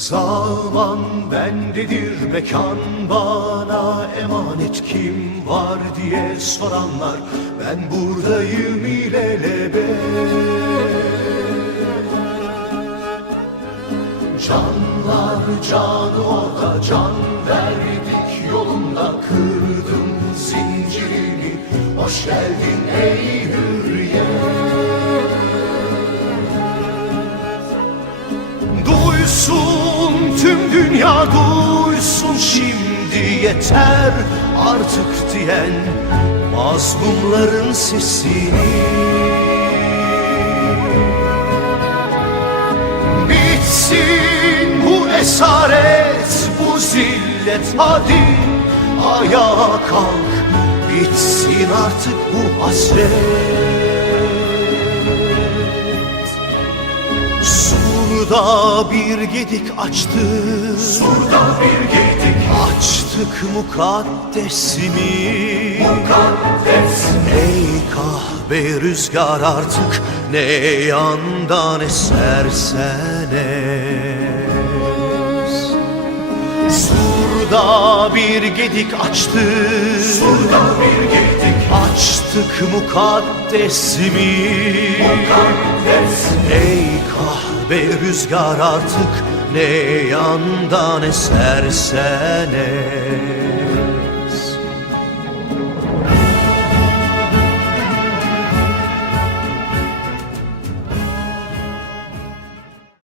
Zaman bendedir mekan. Bana emanet kim var diye soranlar Ben buradayım ilelebet Canlar canı orada can verdik yolunda. Kırdım zincirini Hoş geldin ey hürriyet. Duysun tüm dünya duysun şimdi yeter artık diyen mazlumların sesini Bitsin bu esaret bu zillet hadi ayağa kalk. Bitsin artık bu hasret Surda bir gedik açtık. Surda bir gedik. Açtık mukaddesimi. Mukaddes Ey kahve rüzgar artık Ne yandan esersen es Surda bir gedik açtık. Surda bir gedik. Açtık mukaddesimi. Mukaddes Ey kahve rüzgar artık Ne yandan esersen es